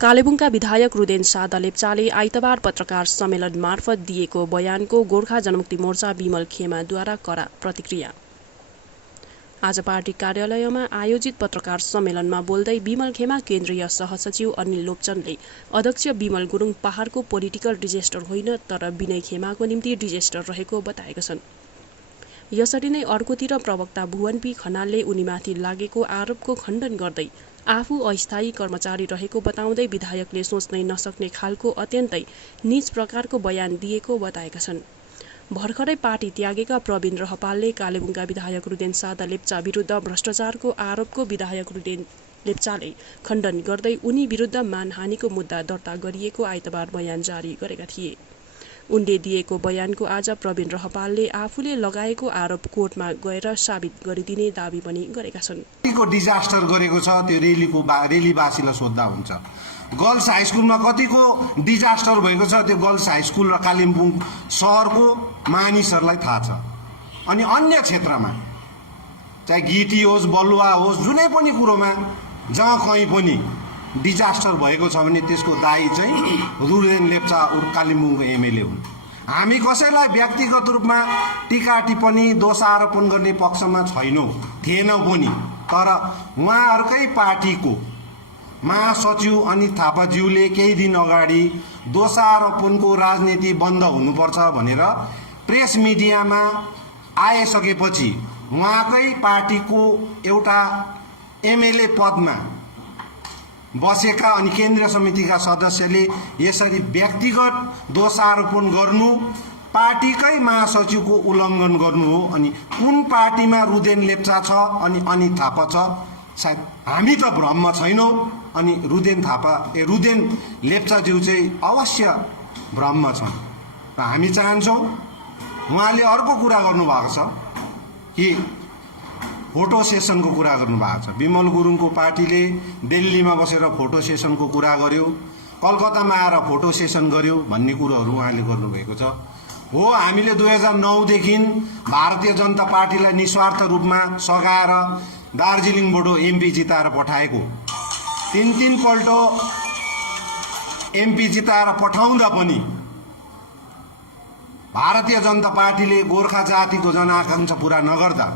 कालेबुङका विधायक रुदेन सादा लेप्चाले आइतबार पत्रकार सम्मेलन मार्फत दिएको बयानको गोर्खा जनमुक्ति मोर्चा विमल खेमाद्वारा कड़ा प्रतिक्रिया। आज पार्टी कार्यालयमा आयोजित पत्रकार सम्मेलनमा बोल्दै विमल खेमा केन्द्रीय सहसचिव अनिल लोप्चनले अध्यक्ष विमल गुरुङ पहाडको पोलिटिकल डिजेस्टर होइन तर विनय खेमाको निम्ति डिजेस्टर रहेको बताएका छन्। यसरी नै अर्कोतिर प्रवक्ता भुवन पी खनालले उनीमाथि लागेको आरोपको खण्डन गर्दै आफू अस्थायी कर्मचारी रहेको बताउँदै विधायकले सोच्नै नसक्ने खालको अत्यन्तै नीच प्रकारको बयान दिएको बताएका छन्। भर्खरै पार्टी त्यागेका प्रवीण रहपालले कालेबुङका विधायक रुदेन सादा लेप्चा विरुद्ध भ्रष्टाचारको आरोपको विधायक रुदेन लेप्चाले खण्डन गर्दै उनी विरुद्ध मानहानिको मुद्दा दर्ता गरिएको आइतबार बयान जारी गरेका थिए। उनले दिएको बयानको आज प्रवीण रहपालले आफूले लगाएको आरोप कोर्टमा गएर साबित गरिदिने दाबी पनि गरेका छन्। कतिको डिजास्टर गरेको छ त्यो रेलीवासीलाई सोध्दा हुन्छ। गर्ल्स हाई स्कुलमा कतिको डिजास्टर भएको छ त्यो गर्ल्स हाई स्कुल र कालिम्पोङ सहरको मानिसहरूलाई थाहा छ। अनि अन्य क्षेत्रमा चाहे गिटी होस् बलुवा होस् जुनै पनि कुरोमा जहाँ कहीँ पनि डिजास्टर भएको छ भने त्यसको दायी चाहिँ रुदेन लेप्चा उर्फ कालिम्पोङको एमएलए हुन्। हामी कसैलाई व्यक्तिगत रूपमा टीका टिप्पणी दोषारोपण गर्ने पक्षमा छैनौँ, थिएनौँ पनि। तर उहाँहरूकै पार्टीको महासचिव अनित थापाज्यूले केही दिन अगाडि दोषारोपणको राजनीति बन्द हुनुपर्छ भनेर प्रेस मिडियामा आइसकेपछि उहाँकै पार्टीको एउटा एमएलए पदमा बसेका अनि केन्द्रीय समितिका सदस्यले यसरी व्यक्तिगत दोषारोपण गर्नु पार्टीकै महासचिवको उल्लङ्घन गर्नु हो। अनि कुन पार्टीमा रुदेन लेप्चा छ अनि अनित थापा छ सायद हामी त भ्रममा छैनौँ। अनि रुदेन लेप्चाज्यू चाहिँ अवश्य भ्रममा छन् र हामी चाहन्छौँ। उहाँले अर्को कुरा गर्नुभएको छ कि फोटो सेसनको कुरा गर्नुभएको छ। विमल गुरुङको पार्टीले दिल्लीमा बसेर फोटो सेसनको कुरा गर्यो, कलकत्तामा आएर फोटो सेसन गर्यो भन्ने कुरोहरू उहाँले गर्नुभएको छ। हो, हामीले 2009देखि भारतीय जनता पार्टीलाई निस्वार्थ रूपमा सघाएर दार्जिलिङबाट एमपी जिताएर पठाएको, तीन पल्ट एमपी जिताएर पठाउँदा पनि भारतीय जनता पार्टीले गोर्खा जातिको जनआकांक्षा पूरा नगर्दा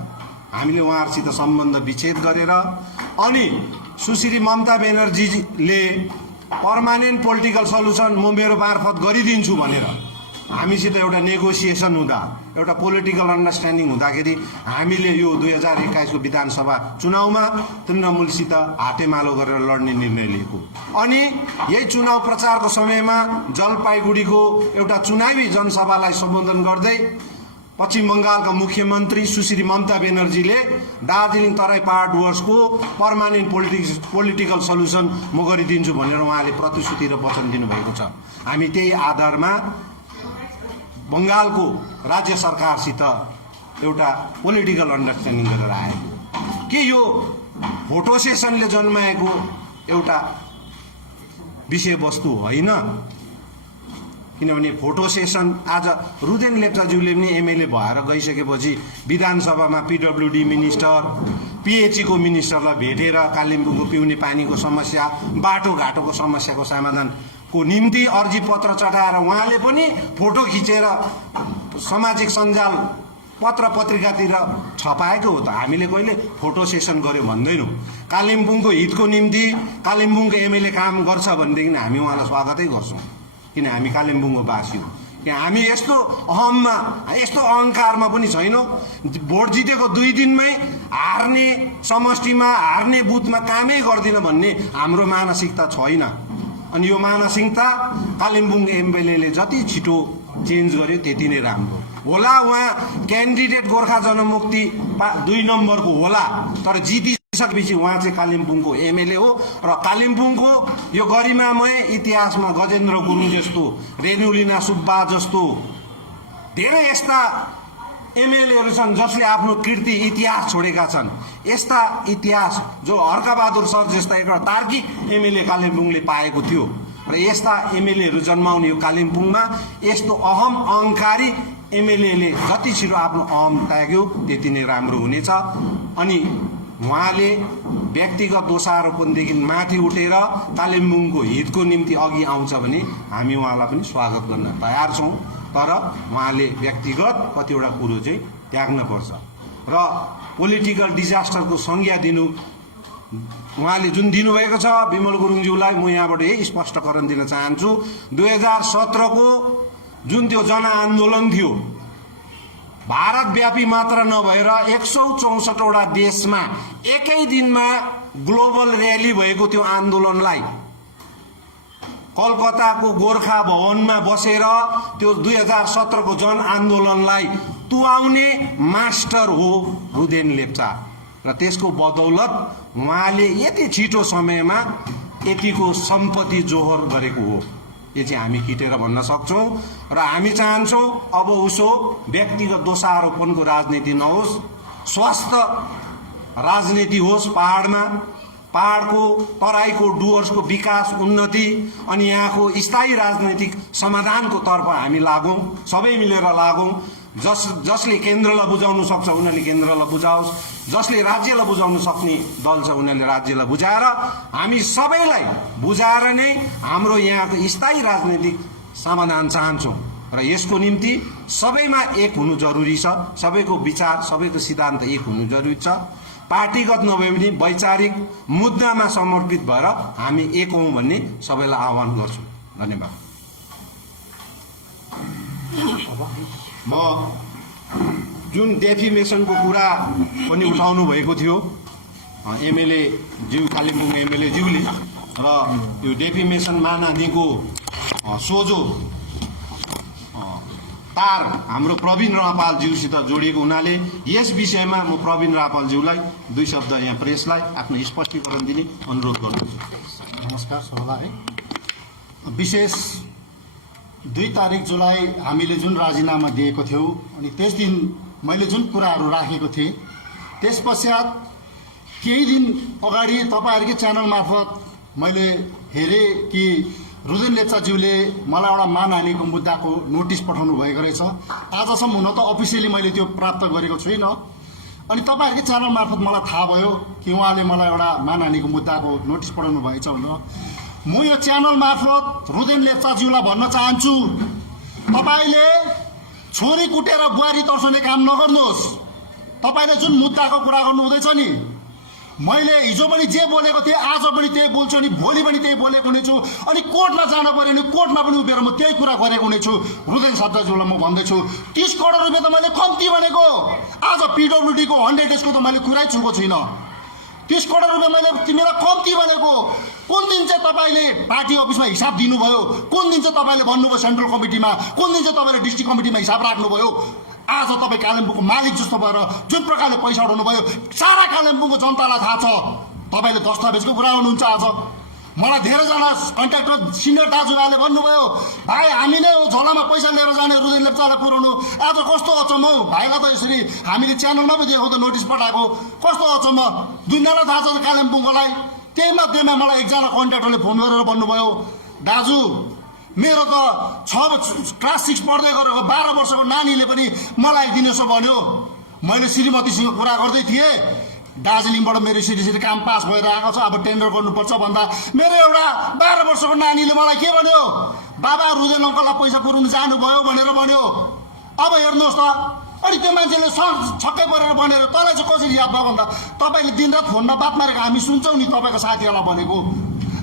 हामीले उहाँहरूसित सम्बन्ध विच्छेद गरेर अनि सुश्री ममता बेनर्जीले पर्मानेन्ट पोलिटिकल सल्युसन म मेरो मार्फत गरिदिन्छु भनेर हामीसित एउटा नेगोसिएसन हुँदा एउटा पोलिटिकल अन्डरस्ट्यान्डिङ हुँदाखेरि हामीले यो 2021को विधानसभा चुनावमा तृणमूलसित हातेमालो गरेर लड्ने निर्णय लिएको। अनि यही चुनाव प्रचारको समयमा जलपाइगुडीको एउटा चुनावी जनसभालाई सम्बोधन गर्दै पश्चिम बङ्गालका मुख्यमन्त्री सुश्री ममता बेनर्जीले दार्जिलिङ तराई पहाड डुवर्सको पर्मानेन्ट पोलिटिकल सल्युसन म गरिदिन्छु भनेर उहाँले प्रतिश्रुति र वचन दिनुभएको छ। हामी त्यही आधारमा बङ्गालको राज्य सरकारसित एउटा पोलिटिकल अन्डरस्ट्यान्डिङ गरेर आएको कि यो फोटो सेसनले जन्माएको एउटा विषयवस्तु होइन। किनभने फोटो सेसन आज रुदेन लेप्चाज्यूले पनि एमएलए भएर गइसकेपछि विधानसभामा पिडब्ल्युडी मिनिस्टर पिएचईको मिनिस्टरलाई भेटेर कालिम्पोङको पिउने पानीको समस्या बाटोघाटोको समस्याको समाधानको निम्ति अर्जी पत्र चढाएर उहाँले पनि फोटो खिचेर सामाजिक सञ्जाल पत्र पत्रिकातिर छपाएको हो। त हामीले कहिले फोटो सेसन गर्यो भन्दैनौँ। कालिम्पोङको हितको निम्ति कालिम्पोङको एमएलए काम गर्छ भनेदेखि हामी उहाँलाई स्वागतै गर्छौँ, किन हामी कालिम्पोङको वासी हो। हामी यस्तो अहममा यस्तो अहङ्कारमा पनि छैनौँ। भोट जितेको 2 दिनमै हार्ने समष्टिमा हार्ने बुथमा कामै गर्दिन भन्ने हाम्रो मानसिकता छैन। अनि यो मानसिकता कालिम्पोङ एमएलएले जति छिटो चेन्ज गर्यो त्यति नै राम्रो होला। उहाँ क्यान्डिडेट गोर्खा जनमुक्ति 2 नम्बरको होला, तर जितिसकेपछि उहाँ चाहिँ कालिम्पोङको एमएलए हो र कालिम्पोङको यो गरिमामय इतिहासमा गजेन्द्र गुरुङ जस्तो, रेणुलिना सुब्बा जस्तो धेरै यस्ता एमएलएहरू छन् जसले आफ्नो कीर्ति इतिहास छोडेका छन्। यस्ता इतिहास जो हर्कबहादुर सर जस्ता एउटा तार्किक एमएलए कालिम्पोङले पाएको थियो र यस्ता एमएलएहरू जन्माउने यो कालिम्पोङमा यस्तो अहङ्कारी एमएलएले जति छिटो आफ्नो अहम त्याग्यो त्यति नै राम्रो हुनेछ। अनि उहाँले व्यक्तिगत दोषारोपणदेखि माथि उठेर कालिम्पोङको हितको निम्ति अघि आउँछ भने हामी उहाँलाई पनि स्वागत गर्न तयार छौँ। तर उहाँले व्यक्तिगत कतिवटा कुरो चाहिँ त्याग्न पर्छ र पोलिटिकल डिजास्टरको संज्ञा दिनु उहाँले जुन दिनुभएको छ विमल गुरुङज्यूलाई म यहाँबाट यही स्पष्टीकरण दिन चाहन्छु। 2017को जुन त्यो जनआन्दोलन थियो, भारतव्यापी मात्र नभएर 164वटा देशमा एकै दिनमा ग्लोबल र्याली भएको त्यो आन्दोलनलाई कलकत्ताको गोर्खा भवनमा बसेर त्यो 2017को जनआन्दोलनलाई तुवाउने मास्टर हो रुदेन लेप्चा र त्यसको बदौलत उहाँले यति छिटो समयमा यतिको सम्पत्ति जोहोर गरेको हो। यो चाहिँ हामी किटेर भन्न सक्छौँ र हामी चाहन्छौँ अब उसो व्यक्तिगत दोषारोपणको राजनीति नहोस्, स्वस्थ राजनीति होस्। पहाडको तराईको डुवर्सको विकास उन्नति अनि यहाँको स्थायी राजनैतिक समाधानको तर्फ हामी लागौँ, सबै मिलेर लागौँ। जसले केन्द्रलाई बुझाउन सक्छ उनीहरूले केन्द्रलाई बुझाओस्, जसले राज्यलाई बुझाउन सक्ने दल छ उनीहरूले राज्यलाई बुझाएर हामी सबैलाई बुझाएर नै हाम्रो यहाँको स्थायी राजनीतिक समाधान चाहन्छौँ र यसको निम्ति सबैमा एक हुनु जरुरी छ। सबैको विचार, सबैको सिद्धान्त एक हुनु जरुरी छ। पार्टीगत नभए पनि वैचारिक मुद्दामा समर्पित भएर हामी एक हौँ भन्ने सबैलाई आह्वान गर्छु। धन्यवाद। म जुन डेफिमेसनको कुरा पनि उठाउनु भएको थियो एमएलए ज्यू, कालिम्पोङ एमएलए ज्यूले, र त्यो डेफिमेसन महानदीको सोझो तार हाम्रो प्रवीण रापालज्यूसित जोडिएको हुनाले यस विषयमा म प्रवीण रापालज्यूलाई 2 शब्द यहाँ प्रेसलाई आफ्नो स्पष्टीकरण दिने अनुरोध गर्दछु। नमस्कार सबैलाई। विशेष 2 तारिक जुलाई हामीले जुन राजीनामा दिएको थियौँ अनि त्यस दिन मैले जुन कुराहरू राखेको थिएँ, त्यस पश्चात केही दिन अगाडि तपाईँहरूकै च्यानल मार्फत मैले हेरेँ कि रुदेन लेप्चाज्यूले मलाई एउटा मानहानिको मुद्दाको नोटिस पठाउनु भएको रहेछ। आजसम्म हुन त अफिसियली मैले त्यो प्राप्त गरेको छुइनँ। अनि तपाईँहरूकै च्यानल मार्फत मलाई थाहा भयो कि उहाँले मलाई एउटा मानहानिको मुद्दाको नोटिस पठाउनु भएछ भनेर। म यो च्यानल मार्फत रुदेन लेप्चाज्यूलाई भन्न चाहन्छु, तपाईँले छोरी कुटेर बुहारी तर्साउने काम नगर्नुहोस्। तपाईँले जुन मुद्दाको कुरा गर्नु हुँदैछ नि, मैले हिजो पनि जे बोलेको थिएँ आज पनि त्यही बोल्छु अनि भोलि पनि त्यही बोलेको हुनेछु। अनि कोर्टमा जानु पर्यो भने कोर्टमा पनि उभिएर म त्यही कुरा गरेको हुनेछु। रुदेन शब्दज्यूलाई म भन्दैछु 30 करोड रुपियाँ त मैले कम्ती भनेको, आज पिडब्ल्युडीको 100 डेजको त मैले कुरै छुएको छुइनँ। 30 करोड रुपियाँ मैले तिमीलाई कम्ती भनेको। कुन दिन चाहिँ तपाईँले पार्टी अफिसमा हिसाब दिनुभयो? कुन दिन चाहिँ तपाईँले भन्नुभयो सेन्ट्रल कमिटीमा? कुन दिन चाहिँ तपाईँले डिस्ट्रिक्ट कमिटीमा हिसाब राख्नुभयो? आज तपाईँ कालिम्पोङको मालिक जस्तो भएर जुन प्रकारले पैसा उठाउनु भयो सारा कालिम्पोङको जनतालाई थाहा छ। तपाईँले दस्तावेजको कुरा गर्नुहुन्छ। आज मलाई धेरैजना कन्ट्र्याक्टर सिनियर दाजुभाइले भन्नुभयो, भाइ हामी नै हो झोलामा पैसा लिएर जाने रुदेन लेप्चालाई पुऱ्याउनु। आज कस्तो अचम्म हौ, भाइलाई त यसरी हामीले च्यानलमा पनि देखाउँदा नोटिस पठाएको, कस्तो अचम्म। दुनियाँलाई थाहा छ कालिम्पोङकोलाई। त्यही मध्येमा मलाई एकजना कन्ट्र्याक्टरले फोन गरेर भन्नुभयो, दाजु मेरो त क्लास 6 पढ्दै गरेको 12 वर्षको नानीले पनि मलाई दिनेछ भन्यो। मैले श्रीमतीसँग कुरा गर्दै थिएँ, दार्जिलिङबाट मेरो सिटी काम पास भएर आएको छ, अब टेन्डर गर्नुपर्छ भन्दा मेरो एउटा 12 वर्षको नानीले मलाई के भन्यो, बाबा रुदेन अङ्कललाई पैसा पुर्याउनु जानुभयो भनेर भन्यो। अब हेर्नुहोस् त, अनि त्यो मान्छेले छक्कै परेर भनेर तँलाई चाहिँ कसरी याद भयो भन्दा तपाईँले दिनरात फोनमा बात मारेको हामी सुन्छौँ नि तपाईँको साथीहरूलाई भनेको।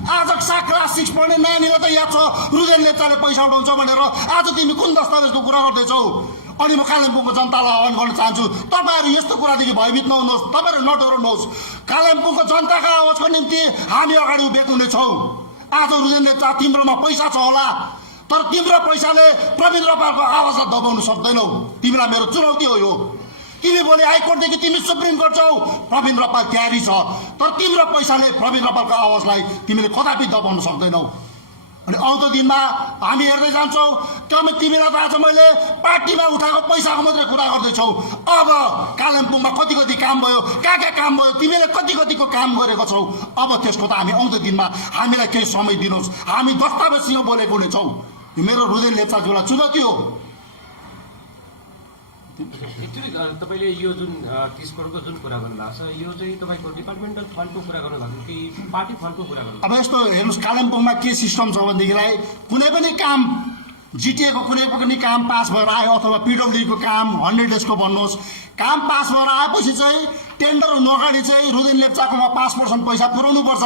आज क्लास 6 पढ्ने नानीलाई त याद छ रुदेन लेप्चाले पैसा उठाउँछ भनेर। आज तिमी कुन दस्तावेजको कुरा गर्दैछौ? अनि म कालिम्पोङको जनतालाई आह्वान गर्न चाहन्छु, तपाईँहरू यस्तो कुरादेखि भयभीत नहुनुहोस्, तपाईँहरू नडराउनुहोस्। कालिम्पोङको जनताको आवाजको निम्ति हामी अगाडि उभिएको हुनेछौँ। आज रुदेन लेप्चा तिम्रोमा पैसा छ होला, तर तिम्रो पैसाले प्रवीण रापालको आवाजलाई दबाउन सक्दैनौ। तिमीलाई मेरो चुनौती हो यो। तिमी भोलि हाइकोर्टदेखि तिमी सुप्रिम कोर्ट जाऊ, प्रवीण रापाल तयारी छ, तर तिम्रो पैसाले प्रवीण रापालको आवाजलाई तिमीले कदापि दबाउन सक्दैनौ। अनि आउँदो दिनमा हामी हेर्दै जान्छौँ। तिमीलाई त आज मैले पार्टीमा उठाएको पैसाको मात्रै कुरा गर्दैछौ। अब कालिम्पोङमा कति कति काम भयो, कहाँ काम भयो, तिमीले कति कतिको काम गरेको छौ। अब त्यसको त हामी आउँदो दिनमा हामीलाई केही समय दिनुहोस्, हामी दस्तावेजसँग बोलेको हुनेछौँ। मेरो रुदेन लेप्चाज्यूलाई चुनौती हो। एक्चुअली तपाईँले यो जुन 30 करोडको जुन कुरा गर्नुभएको छ यो चाहिँ तपाईँको डिपार्टमेन्टल फन्डको कुरा गर्नुभएको कि पार्टी फन्डको कुरा गर्नु? अब यस्तो हेर्नुहोस्, कालिम्पोङमा के सिस्टम छ भनेदेखिलाई कुनै पनि काम जिटिएको कुनै पनि काम पास भएर आयो अथवा पिडब्ल्युडीको काम 100 डेजको भन्नुहोस्, काम पास भएर आएपछि चाहिँ टेन्डर हुनु अगाडि चाहिँ रुदेन लेप्चाकोमा 5% पैसा पुर्याउनुपर्छ।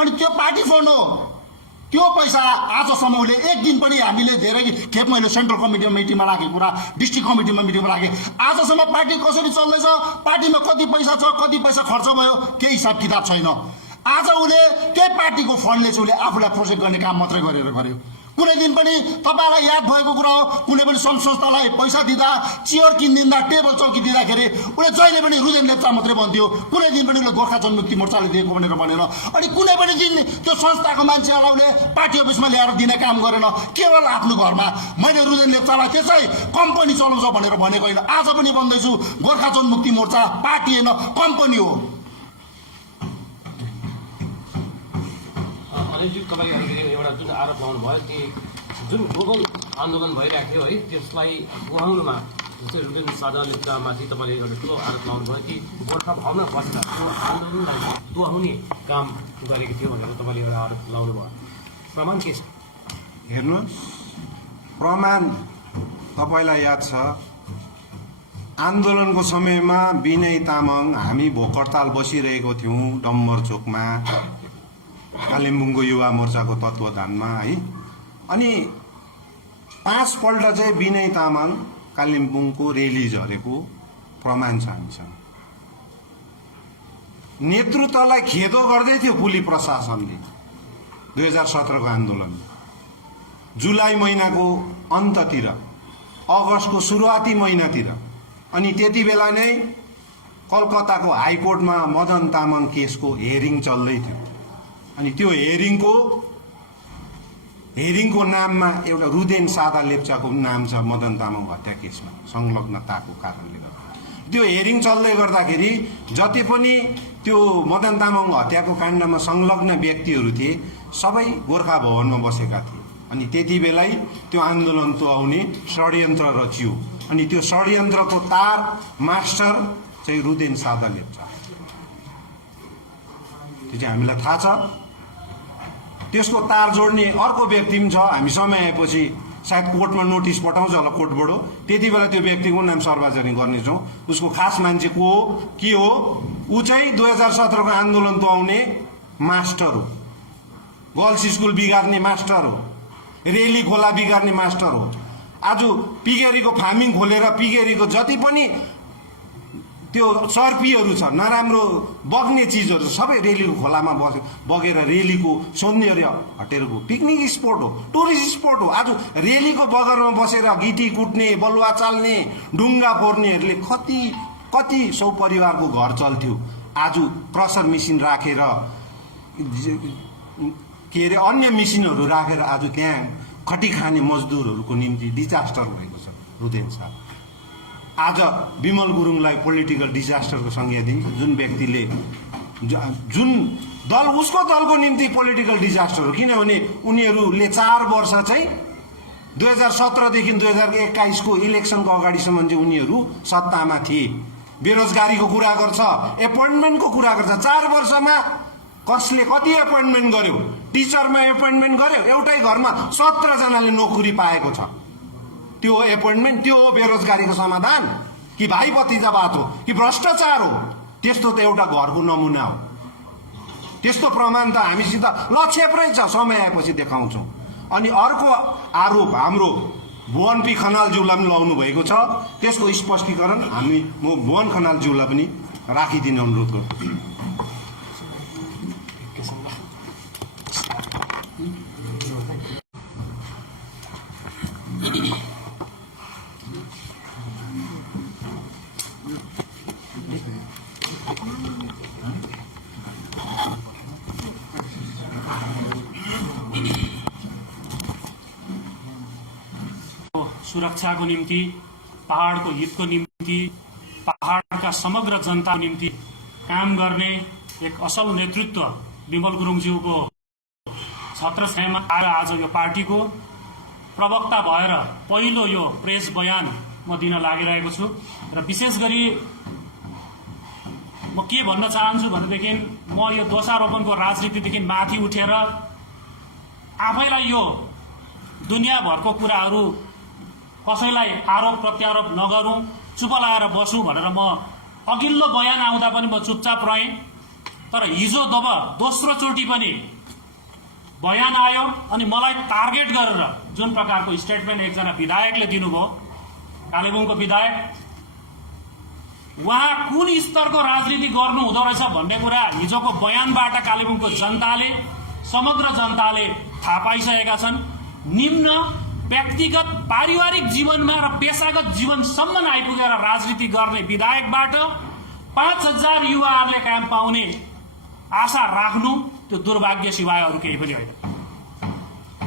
अनि त्यो पार्टी फन्ड हो। त्यो पैसा आजसम्म उसले एक दिन पनि हामीले धेरै खेप मैले सेन्ट्रल कमिटीमा मिटिङमा राखेको कुरा, डिस्ट्रिक्ट कमिटीमा मिटिङमा राखेँ, आजसम्म पार्टी कसरी चल्दैछ, पार्टीमा कति पैसा छ, कति पैसा खर्च भयो, केही हिसाब किताब छैन। आज उसले त्यही पार्टीको फन्डले चाहिँ उसले आफूलाई प्रोजेक्ट गर्ने काम मात्रै गरेर गर्यो। कुनै दिन पनि तपाईँलाई याद भएको कुरा हो, कुनै पनि सङ्घ संस्थालाई पैसा दिँदा, चेयर किनिदिँदा, टेबल चौकी दिँदाखेरि उसले जहिले पनि रुदेन लेप्चा मात्रै भन्थ्यो, कुनै दिन पनि उसले गोर्खा जनमुक्ति मोर्चाले दिएको भनेर अनि कुनै पनि दिन त्यो संस्थाको मान्छेहरूलाई उसले पार्टी अफिसमा ल्याएर दिने काम गरेन। केवल आफ्नो घरमा मैले रुदेन लेप्चालाई त्यसै कम्पनी चलाउँछ भनेर भनेको होइन। आज पनि भन्दैछु, गोर्खा जनमुक्ति मोर्चा पार्टी होइन, कम्पनी हो। अनिलजी, तपाईँले एउटा जुन आरोप लाउनु भयो कि जुन ग्लोबल आन्दोलन भइरहेको थियो है त्यसलाई उहाँमा जस्तै रुदेन सादा लेप्चामाथि तपाईँले एउटा ठुलो आरोप लाउनु भयो कि गोर्खा भावना बसेर त्यो आन्दोलनलाई दुहाउने काम गरेको थियो भनेर तपाईँले एउटा आरोप लाउनु भयो। प्रमाण के छ? हेर्नुहोस्, प्रमाण तपाईँलाई याद छ, आन्दोलनको समयमा विनय तामाङ हामी भोक हडताल बसिरहेको थियौँ डम्बर चोकमा, कालिम्पोङको युवा मोर्चाको तत्त्वधानमा है। अनि 5 पल्ट चाहिँ विनय तामाङ कालिम्पोङको रेली झरेको प्रमाण छ हामीसँग। नेतृत्वलाई खेदो गर्दै थियो पुलिस प्रशासनले 2017 को आन्दोलन जुलाई महिनाको अन्ततिर, अगस्तको सुरुवाती महिनातिर। अनि त्यति बेला नै कलकत्ताको हाइकोर्टमा मदन तामाङ केसको हेरिङ चल्दै थियो। अनि त्यो हेरिङको नाममा एउटा रुदेन सादा लेप्चाको नाम छ मदन तामाङ हत्या केसमा संलग्नताको कारणले गर्दा। त्यो हेरिङ चल्दै गर्दाखेरि जति पनि त्यो मदन तामाङ हत्याको काण्डमा संलग्न व्यक्तिहरू थिए सबै गोर्खा भवनमा बसेका थिए। अनि त्यति बेलै त्यो आन्दोलन तुहाउने षड्यन्त्र रचियो। अनि त्यो षड्यन्त्रको तार मास्टर चाहिँ रुदेन सादा लेप्चा, त्यो चाहिँ हामीलाई थाहा छ। त्यसको तार जोड्ने अर्को व्यक्ति पनि छ, हामी समय आएपछि सायद कोर्टमा नोटिस पठाउँछ होला कोर्टबाट, त्यति बेला त्यो व्यक्तिको नाम सार्वजनिक गर्नेछौँ। उसको खास मान्छे को हो, के हो, ऊ चाहिँ 2017 को आन्दोलन तुहाउने मास्टर हो, गर्ल्स स्कुल बिगार्ने मास्टर हो, रेली खोला बिगार्ने मास्टर हो। आज पिगेरीको फार्मिङ खोलेर पिगेरीको जति पनि त्यो चर्पीहरू छ, नराम्रो बग्ने चिजहरू सबै रेलीको खोलामा बगेर रेलीको सौन्दर्य हटेर गयो। पिकनिक स्पोट हो, टुरिस्ट स्पोट हो। आज रेलीको बगरमा बसेर गिटी कुट्ने, बलुवा चाल्ने, ढुङ्गा फोर्नेहरूले कति सौ परिवारको घर चल्थ्यो। आज क्रसर मेसिन राखेर के अरे अन्य मेसिनहरू राखेर आज त्यहाँ खटी खाने मजदुरहरूको निम्ति डिजास्टर भएको छ रुदेन साहब। आज विमल गुरुङलाई पोलिटिकल डिजास्टरको संज्ञा दिन्छ, जुन व्यक्तिले जुन दल उसको दलको निम्ति पोलिटिकल डिजास्टर हो। किनभने उनीहरूले 4 वर्ष चाहिँ 2017 देखि 2021 को इलेक्सनको अगाडिसम्म चाहिँ उनीहरू सत्तामा थिए। बेरोजगारीको कुरा गर्छ, एपोइन्टमेन्टको कुरा गर्छ। 4 वर्षमा कसले कति एपोइन्टमेन्ट गर्यो? टिचरमा एपोइन्टमेन्ट गर्यो, एउटै घरमा 17 जनाले नोकरी पाएको छ। त्यो एपोइन्टमेन्ट, त्यो हो बेरोजगारीको समाधान कि भाइ भतिजावाद हो कि भ्रष्टाचार हो? त्यस्तो त एउटा घरको नमुना हो। त्यस्तो प्रमाण त हामीसित लक्षेप्रै छ, समय आएपछि देखाउँछौँ। अनि अर्को आरोप हाम्रो भुवन पी खनालज्यूलाई पनि लाउनु भएको छ, त्यसको स्पष्टीकरण म भुवन खनालज्यूलाई पनि राखिदिन अनुरोध गर्छु। सुरक्षाको निम्ति, पहाडको हितको निम्ति, पहाडका समग्र जनताको निम्ति काम गर्ने एक असल नेतृत्व विमल गुरुङज्यूको छत्रछायामा आएर आज यो पार्टीको प्रवक्ता भएर पहिलो यो प्रेस बयान म दिन लागिरहेको छु र विशेष गरी म के भन्न चाहन्छु भनेदेखि म यो दोषारोपणको राजनीतिदेखि माथि उठेर आफैलाई यो दुनियाँभरको कुराहरू कसैलाई आरोप प्रत्यारोप नगरौँ, चुप लाएर बसौँ भनेर म अघिल्लो बयान आउँदा पनि म चुपचाप रहेँ। तर हिजो जब दोस्रो चोटि पनि बयान आयो अनि मलाई टार्गेट गरेर जुन प्रकारको स्टेटमेन्ट एकजना विधायकले दिनुभयो, कालेबुङको विधायक, उहाँ कुन स्तरको राजनीति गर्नु हुँदो रहेछ भन्ने कुरा हिजोको बयानबाट कालेबुङको जनताले, समग्र जनताले थाहा पाइसकेका छन्। निम्न व्यक्तिगत पारिवारिक जीवनमा र पेसागत जीवनसम्म आइपुगेर राजनीति गर्ने विधायकबाट 5000 युवाहरूले काम पाउने आशा राख्नु त्यो दुर्भाग्य सिवाय अरू केही पनि होइन।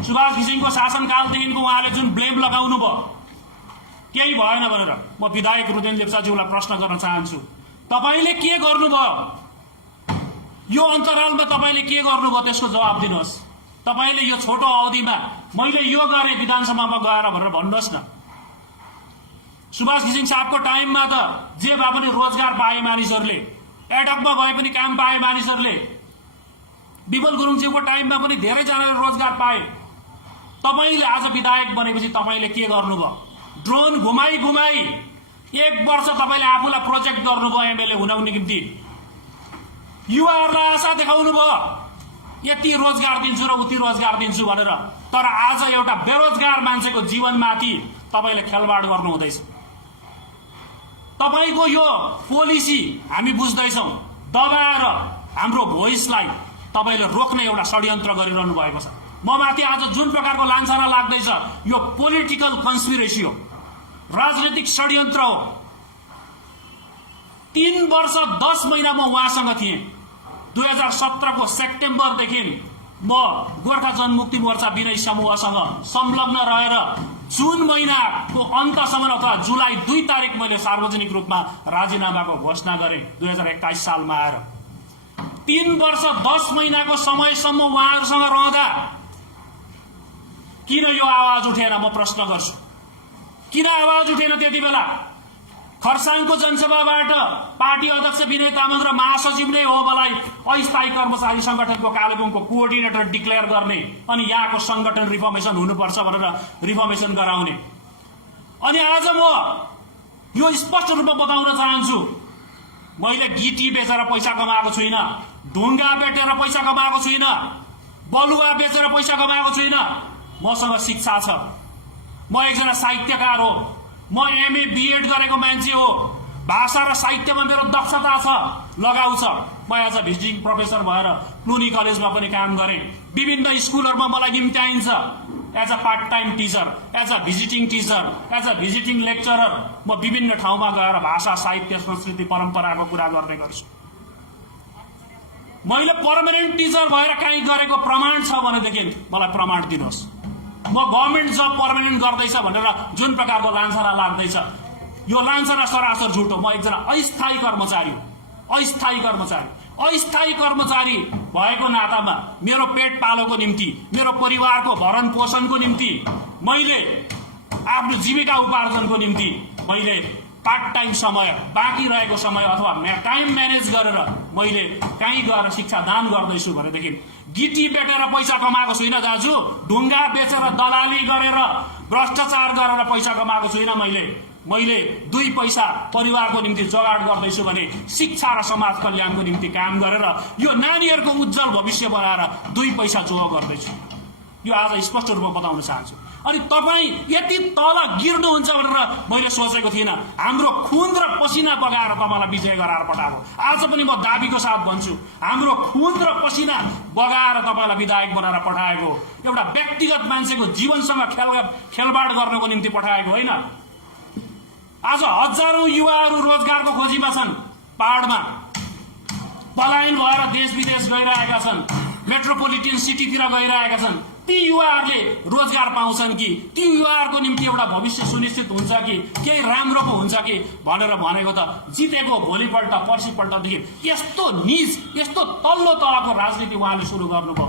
सुभाष घिसिङको शासनकालदेखिको उहाँले जुन ब्लेम लगाउनु भयो केही भएन भनेर म विधायक रुदेन लेप्चाज्यूलाई प्रश्न गर्न चाहन्छु, तपाईले के गर्नुभयो? यो अन्तरालमा तपाईले के गर्नुभयो त्यसको जवाब दिनुहोस्। तपाईले यो छोटो अवधिमा मैले यो गरेँ विधानसभामा गएर भनेर भन्नुहोस् न। सुभाष घिसिङ साहबको टाइममा त जे भए पनि रोजगार पाए मानिसहरूले, एडकमा गए पनि काम पाए मानिसहरूले, विमल गुरुङज्यूको टाइममा पनि धेरैजनाले रोजगार पाए। तपाईले आज विधायक बनेपछि तपाईले के गर्नुभयो? ड्रोन घुमाई घुमाई 1 वर्ष तपाईले आफूलाई प्रोजेक्ट गर्नुभयो एमएलए हुनको निम्ति। युवाहरूलाई आशा देखाउनु भयो यति रोजगार दिन्छु र उति रोजगार दिन्छु भनेर, तर आज एउटा बेरोजगार मान्छेको जीवनमाथि तपाईले खेलवाड गर्नु हुँदैछ। तपाईको यो पोलिसी हामी बुझ्दैछौँ, दबाएर हाम्रो भोइसलाई तपाईले रोक्ने एउटा षड्यन्त्र गरिरहनु भएको छ। म माथि आज जुन प्रकारको लान्छना लाग्दैछ यो पोलिटिकल कन्स्पिरेसी हो, राजनीतिक षड्यन्त्र हो। 3 वर्ष 10 महिना म उहाँसँग थिएँ। 2017 को सेप्टेम्बरदेखि म गोर्खा जनमुक्ति मोर्चा विनय समूहसँग संलग्न रहेर जुन महिनाको अन्तसम्म अथवा जुलाई 2 तारिक मैले सार्वजनिक रूपमा राजीनामाको घोषणा गरेँ 2021 सालमा आएर। 3 वर्ष 10 महिनाको समयसम्म उहाँहरूसँग रहँदा किन यो आवाज उठेन? म प्रश्न गर्छु, किन आवाज उठेन त्यति बेला? खरसाङको जनसभाबाट पार्टी अध्यक्ष विनय तामाङ र महासचिव नै हो मलाई अस्थायी कर्मचारी संगठनको कालेबुङको कोअर्डिनेटर डिक्लेयर गर्ने अनि यहाँको संगठन रिफर्मेसन हुनुपर्छ भनेर रिफर्मेसन गराउने। अनि आज म यो स्पष्ट रूपमा बताउन चाहन्छु, मैले गिटी बेचेर पैसा कमाएको छुइनँ, ढुङ्गा बेचेर पैसा कमाएको छुइनँ, बलुवा बेचेर पैसा कमाएको छुइनँ। मसँग शिक्षा छ, म एकजना साहित्यकार हो, म एमए बीएड गरेको मान्छे हो, भाषा र साहित्यमा मेरो दक्षता छ, लगाउ छ। म एज अ भिजिटिङ प्रोफेसर भएर क्लुनी कलेजमा पनि काम गरेँ, विभिन्न स्कुलहरूमा मलाई निम्त्याइन्छ as a part time teacher, as a visiting teacher, as a visiting lecturer. म विभिन्न ठाउँमा गएर भाषा, साहित्य, संस्कृति, परम्पराको कुरा गर्ने गर्छु। मैले पर्मानेन्ट टिचर भएर काहीँ गरेको प्रमाण छ भनेदेखि मलाई प्रमाण दिनुहोस्। म गभर्मेन्ट जब पर्मानेन्ट गर्दैछ भनेर जुन प्रकारको लान्छना लाग्दैछ यो लान्छना सरासर झुट हो। म एकजना अस्थायी कर्मचारी हो, अस्थायी कर्मचारी भएको नातामा मेरो पेट पालोको निम्ति, मेरो परिवारको भरण पोषणको निम्ति, मैले आफ्नो जीविका उपार्जनको निम्ति मैले पार्ट टाइम समय, बाँकी रहेको समय अथवा टाइम म्यानेज गरेर मैले कहीँ गएर शिक्षा दान गर्दैछु भनेदेखि गिटी बेचेर पैसा कमाएको छुइनँ दाजु, ढुङ्गा बेचेर दलाली गरेर भ्रष्टाचार गरेर पैसा कमाएको छुइनँ। मैले 2 पैसा परिवारको निम्ति जोगाड गर्दैछु भने शिक्षा र समाज कल्याणको निम्ति काम गरेर यो नानीहरूको उज्जवल भविष्य बनाएर 2 पैसा जोग गर्दैछु। यो आज स्पष्ट रूपमा बताउन चाहन्छु। अनि तपाईँ यति तल गिर्नुहुन्छ भनेर मैले सोचेको थिइनँ। हाम्रो खुन र पसिना बगाएर तपाईँलाई विजय गराएर पठाएको। आज पनि म दाबीको साथ भन्छु, हाम्रो खुन र पसिना बगाएर तपाईँलाई विधायक बनाएर पठाएको, एउटा व्यक्तिगत मान्छेको जीवनसँग खेलवाड गर्नको निम्ति पठाएको होइन। आज हजारौं युवाहरू रोजगारको खोजीमा छन्, पहाडमा पलायन भएर देश विदेश गइरहेका छन्, मेट्रोपोलिटन सिटीतिर गइरहेका छन्। ती युवाहरूले रोजगार पाउँछन् कि ती युवाहरूको निम्ति एउटा भविष्य सुनिश्चित हुन्छ कि केही राम्रो पो हुन्छ कि भनेर भनेको त जितेको भोलिपल्ट पर्सिपल्टदेखि यस्तो निज, यस्तो तल्लो तहको राजनीति उहाँले सुरु गर्नुभयो।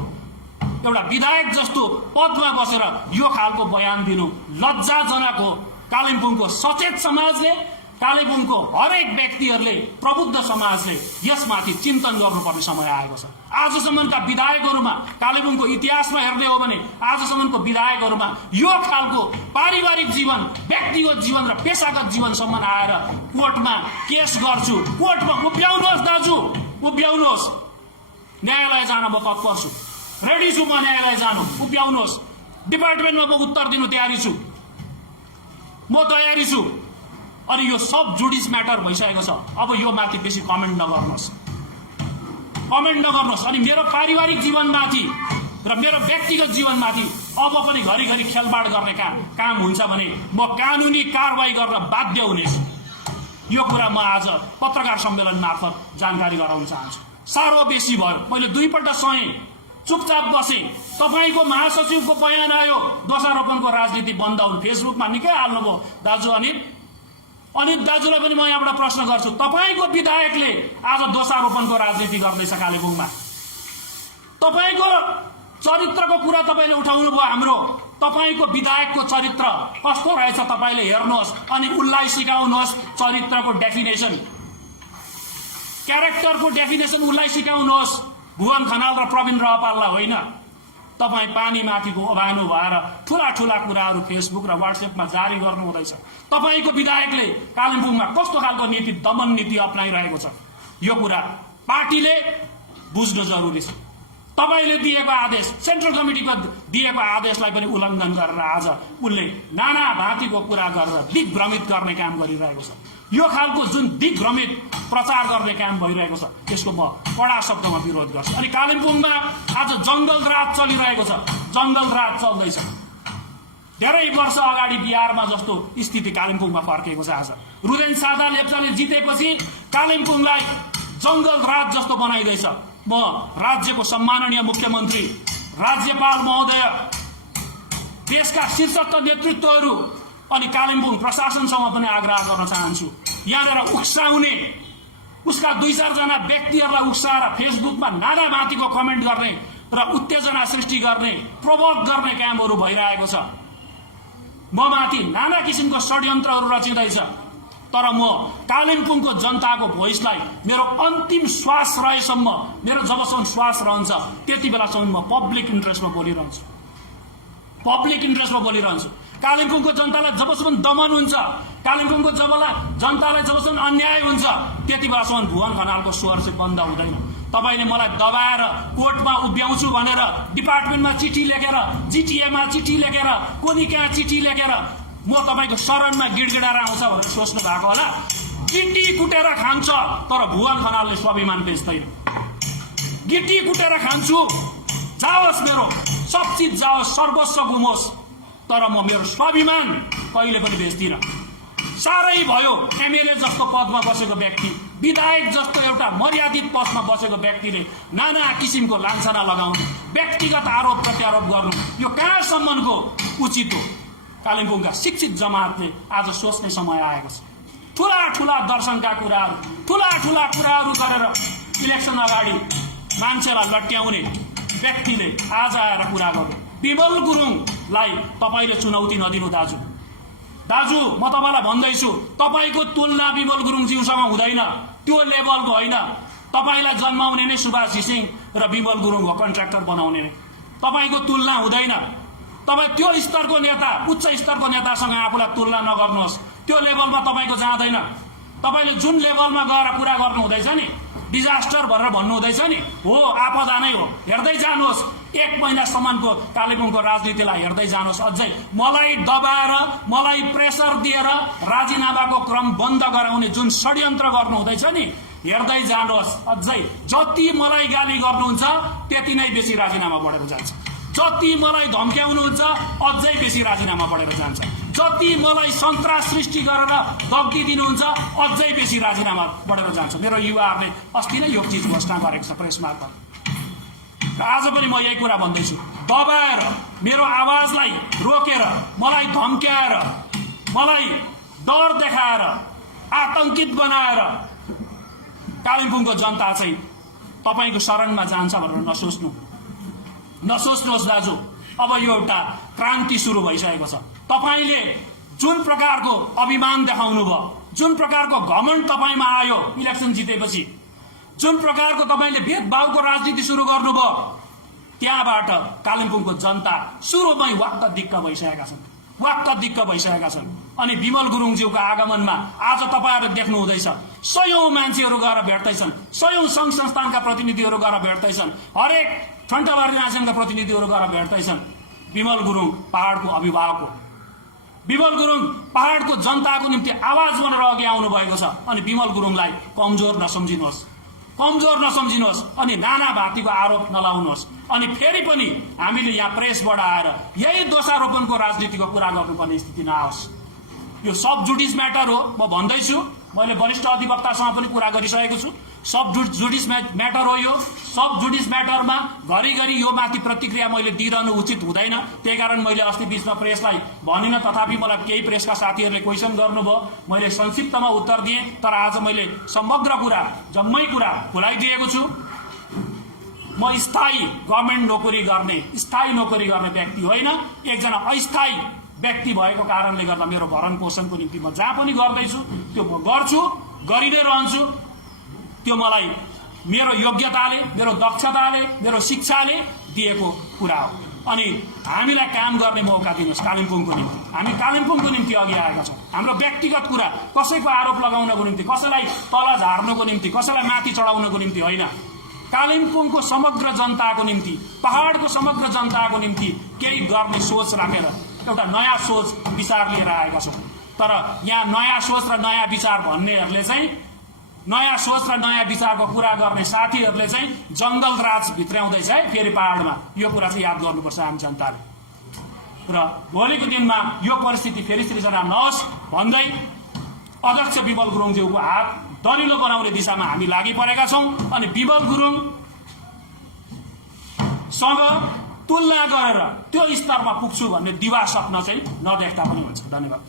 एउटा विधायक जस्तो पदमा बसेर यो खालको बयान दिनु लज्जाजनक हो। कालिम्पोङको सचेत समाजले, कालेबुङको हरेक व्यक्तिहरूले, प्रबुद्ध समाजले यसमाथि चिन्तन गर्नुपर्ने समय आएको छ। आजसम्मका विधायकहरूमा, कालेबुङको इतिहासमा हेर्ने हो भने आजसम्मको विधायकहरूमा यो खालको पारिवारिक जीवन, व्यक्तिगत जीवन र पेसागत जीवनसम्म आएर कोर्टमा केस गर्छु, कोर्टमा उभ्याउनुहोस् दाजु, उभ्याउनुहोस्, न्यायालय जान म तत्पर छु, रेडी छु म न्यायालय जानु, उभ्याउनुहोस्, डिपार्टमेन्टमा म उत्तर दिनु तयारी छु, म तयारी छु। अनि यो सब जुडिस म्याटर भइसकेको छ। अब यो माथि बेसी कमेन्ट नगर्नुहोस्, कमेन्ट नगर्नुहोस्। अनि मेरो पारिवारिक जीवनमाथि र मेरो व्यक्तिगत जीवनमाथि अब पनि घरिघरि खेलबाड गर्ने काम हुन्छ भने म कानुनी कारबाही गर्न बाध्य हुनेछु। यो कुरा म आज पत्रकार सम्मेलन मार्फत जानकारी गराउन चाहन्छु। साह्रो बेसी भयो, मैले 2 पल्ट सहेँ, चुपचाप बसेँ। तपाईँको महासचिवको बयान आयो दोषारोपणको राजनीति बन्द हुनु, फेसबुकमा निकै हाल्नुभयो दाजु अनित दाजुलाई पनि म यहाँबाट प्रश्न गर्छु, तपाईँको विधायकले आज दोषारोपणको राजनीति गर्दैछ कालेबुङमा। तपाईँको चरित्रको कुरा तपाईँले उठाउनु भयो। हाम्रो तपाईँको विधायकको चरित्र कस्तो रहेछ तपाईँले हेर्नुहोस्, अनि उसलाई सिकाउनुहोस् चरित्रको डेफिनेसन, क्यारेक्टरको डेफिनेसन उसलाई सिकाउनुहोस्। भुवन खनाल र प्रवीण रहपाललाई होइन। तपाईँ पानी माथिको ओभानो भएर ठुला ठुला कुराहरू फेसबुक र व्हाट्सएपमा जारी गर्नु हुँदैछ। तपाईँको विधायकले कालिम्पोङमा कस्तो खालको नीति, दमन नीति अप्नाइरहेको छ, यो कुरा पार्टीले बुझ्नु जरुरी छ। तपाईँले दिएको आदेश, सेन्ट्रल कमिटीको दिएको आदेशलाई पनि उल्लङ्घन गरेर आज उसले नाना भाँतीको कुरा गरेर दिग्भ्रमित गर्ने काम गरिरहेको छ। यो खालको जुन दिग्भ्रमित प्रचार गर्ने काम भइरहेको छ त्यसको म कडा शब्दमा विरोध गर्छु। अनि कालिम्पोङमा आज जंगल राज चलिरहेको छ, जंगल राज चल्दैछ। धेरै वर्ष अगाडि बिहारमा जस्तो स्थिति कालिम्पोङमा फर्केको छ। आज रुदेन सादा लेप्चाले जितेपछि कालिम्पोङलाई जंगल राज जस्तो बनाइदैछ। म राज्यको सम्माननीय मुख्यमन्त्री, राज्यपाल महोदय, देशका शीर्षस्थ नेतृत्वहरू अनि कालिम्पोङ प्रशासनसँग पनि आग्रह गर्न चाहन्छु, यहाँनिर उक्साउने, उसका 2-4 जना व्यक्तिहरूलाई उक्साएर फेसबुकमा नाना माथिको कमेन्ट गर्ने र उत्तेजना सृष्टि गर्ने, प्रोभोक गर्ने कामहरू भइरहेको छ। म माथि नाना किसिमको षड्यन्त्रहरू रचिँदैछ। तर म कालिम्पोङको जनताको भोइसलाई मेरो अन्तिम श्वास रहेसम्म, मेरो जबसम्म श्वास रहन्छ त्यति बेलासम्म म पब्लिक इन्ट्रेस्टमा बोलिरहन्छु, पब्लिक इन्ट्रेस्टमा बोलिरहन्छु। कालिम्पोङको जनतालाई जबसम्म दमन हुन्छ, कालिम्पोङको जनतालाई जबसम्म अन्याय हुन्छ त्यति बेलासम्म भुवन खनालको स्वर चाहिँ बन्द हुँदैन। तपाईँले मलाई दबाएर कोर्टमा उभ्याउँछु भनेर डिपार्टमेन्टमा चिठी लेखेर, जिटिएमा चिठी लेखेर, कोनी कहाँ चिठी लेखेर म तपाईँको शरणमा गिडगिडाएर आउँछ भनेर सोच्नु भएको होला। गिटी कुटेर खान्छ, तर भुवन खनालले स्वाभिमान बेच्दैन। गिटी कुटेर खान्छु, जाओस् मेरो सब चिज जाओस्, सर्वस्व गुमोस्, तर म मेरो स्वाभिमान कहिले पनि बेच्दिनँ। साह्रै भयो एमएलए जस्तो पदमा बसेको व्यक्ति, विधायक जस्तो एउटा मर्यादित पदमा बसेको व्यक्तिले नाना किसिमको लान्छना लगाउनु, व्यक्तिगत आरोप प्रत्यारोप गर्नु, यो कहाँसम्मको उचित हो? कालिम्पोङका शिक्षित जमातले आज सोच्ने समय आएको छ। ठुला ठुला दर्शनका कुराहरू, ठुला ठुला कुराहरू गरेर इलेक्सन अगाडि मान्छेलाई लट्याउने व्यक्तिले आज आएर कुरा गर्नु। विमल गुरुङलाई तपाईँले चुनौती नदिनु दाजु। दाजु म तपाईँलाई भन्दैछु, तपाईँको तुलना विमल गुरुङज्यूसँग हुँदैन, त्यो लेभलको होइन। तपाईँलाई जन्माउने नै सुभाष घिसिङ र विमल गुरुङ हो, कन्ट्र्याक्टर बनाउने नै। तपाईँको तुलना हुँदैन। तपाईँ त्यो स्तरको नेता, उच्च स्तरको नेतासँग आफूलाई तुलना नगर्नुहोस्, त्यो लेभलमा तपाईँको जाँदैन। तपाईँले जुन लेभलमा गएर कुरा गर्नु हुँदैछ नि, डिजास्टर भनेर भन्नु हुँदैछ नि, हो आपदा नै हो। हेर्दै जानुहोस्, 1 महिनासम्मको कालेबुङको राजनीतिलाई हेर्दै जानुहोस्। अझै मलाई दबाएर, मलाई प्रेसर दिएर राजीनामाको क्रम बन्द गराउने जुन षड्यन्त्र गर्नु हुँदैछ नि, हेर्दै जानुहोस्। अझै जति मलाई गाली गर्नुहुन्छ त्यति नै बेसी राजीनामा बढेर जान्छ। जति मलाई धम्क्याउनुहुन्छ अझै बेसी राजीनामा बढेर जान्छ। जति मलाई सन्तास सृष्टि गरेर धम्की दिनुहुन्छ अझै बेसी राजीनामा बढेर जान्छ। मेरो युवाहरूले अस्ति नै यो चिज घोषणा गरेको छ प्रेस मार्फत। आज पनि म यही कुरा भन्दैछु, दबाएर, मेरो आवाजलाई रोकेर, मलाई धम्क्याएर, मलाई डर देखाएर, आतंकित बनाएर कालिम्पोङको जनता चाहिँ तपाईँको शरणमा जान्छ भनेर नसोच्नुहोस् दाजु। अब यो एउटा क्रान्ति सुरु भइसकेको छ। तपाईँले जुन प्रकारको अभिमान देखाउनु भयो, जुन प्रकारको घमण्ड तपाईमा आयो इलेक्सन जितेपछि, जुन प्रकारको तपाईले भेदभावको राजनीति सुरु गर्नुभयो, त्यहाँबाट कालिम्पोङको जनता सुरुमै वाक्क दिक्क भइसकेका छन्, वाक्क दिक्क भइसकेका छन्। अनि विमल गुरुङज्यूको आगमनमा आज तपाईहरु देख्नु हुँदैछ, सयौं मान्छेहरू गएर भेट्दैछन्, सयौं संघ संस्थानका प्रतिनिधिहरू गएर भेट्दैछन्, हरेक ठन्टाबारी नाचनका प्रतिनिधिहरू गएर भेट्दैछन्। विमल गुरुङ पहाडको अभिभावक हो। विमल गुरुङ पहाडको जनताको निम्ति आवाज बनेर अघि आउनु भएको छ। अनि विमल गुरुङलाई कमजोर नसम्झिनुहोस्, कमजोर नसम्झिनुहोस् अनि नाना भातीको आरोप नलाउनुहोस्। अनि फेरि पनि हामीले यहाँ प्रेसबाट आएर यही दोषारोपणको राजनीतिको कुरा गर्नुपर्ने स्थिति नआओस्। यो सब जुडिस म्याटर हो। म भन्दैछु, मैले वरिष्ठ अधिवक्तासँग पनि कुरा गरिसकेको छु। सब जुडिस म्याटर हो यो। सब जुडिस म्याटरमा घरिघरि यो माथि प्रतिक्रिया मैले दिइरहनु उचित हुँदैन। त्यही कारण मैले अस्ति बीचमा प्रेसलाई भनिन, तथापि मलाई केही प्रेसका साथीहरूले क्वेसन गर्नुभयो, मैले संक्षिप्तमा उत्तर दिएँ। तर आज मैले समग्र कुरा, जम्मै कुरा भुलाइदिएको छु। म स्थायी गभर्मेन्ट नोकरी गर्ने, स्थायी नोकरी गर्ने व्यक्ति होइन, एकजना अस्थायी व्यक्ति भएको कारणले गर्दा मेरो भरण पोषणको निम्ति म जहाँ पनि गर्दैछु त्यो म गर्छु, गरि नै रहन्छु। त्यो मलाई मेरो योग्यताले, मेरो दक्षताले, मेरो शिक्षाले दिएको कुरा हो। अनि हामीलाई काम गर्ने मौका दिनुहोस् कालिम्पोङको निम्ति। हामी कालिम्पोङको निम्ति अघि आएका छौँ। हाम्रो व्यक्तिगत कुरा, कसैको आरोप लगाउनको निम्ति, कसैलाई तल झार्नको निम्ति, कसैलाई माथि चढाउनको निम्ति होइन। कालिम्पोङको समग्र जनताको निम्ति, पहाडको समग्र जनताको निम्ति केही गर्ने सोच राखेर एउटा नयाँ सोच विचार लिएर आएका छौँ। तर यहाँ नयाँ सोच र नयाँ विचार भन्नेहरूले चाहिँ, नयाँ सोच र नयाँ विचारको कुरा गर्ने साथीहरूले चाहिँ जंगल राज भित्राउँदैछ है फेरि पहाडमा। यो कुरा चाहिँ याद गर्नुपर्छ आम जनताले। र भोलिको दिनमा यो परिस्थिति फेरि सृजना नहोस् भन्दै अध्यक्ष विमल गुरुङज्यूको हात दलिलो बनाउने दिशामा हामी लागि परेका छौँ। अनि विमल गुरुङसँग तुलना गरेर त्यो स्तरमा पुग्छु भन्ने दिवा सपना चाहिँ नदेख्दा पनि हुन्छ। धन्यवाद।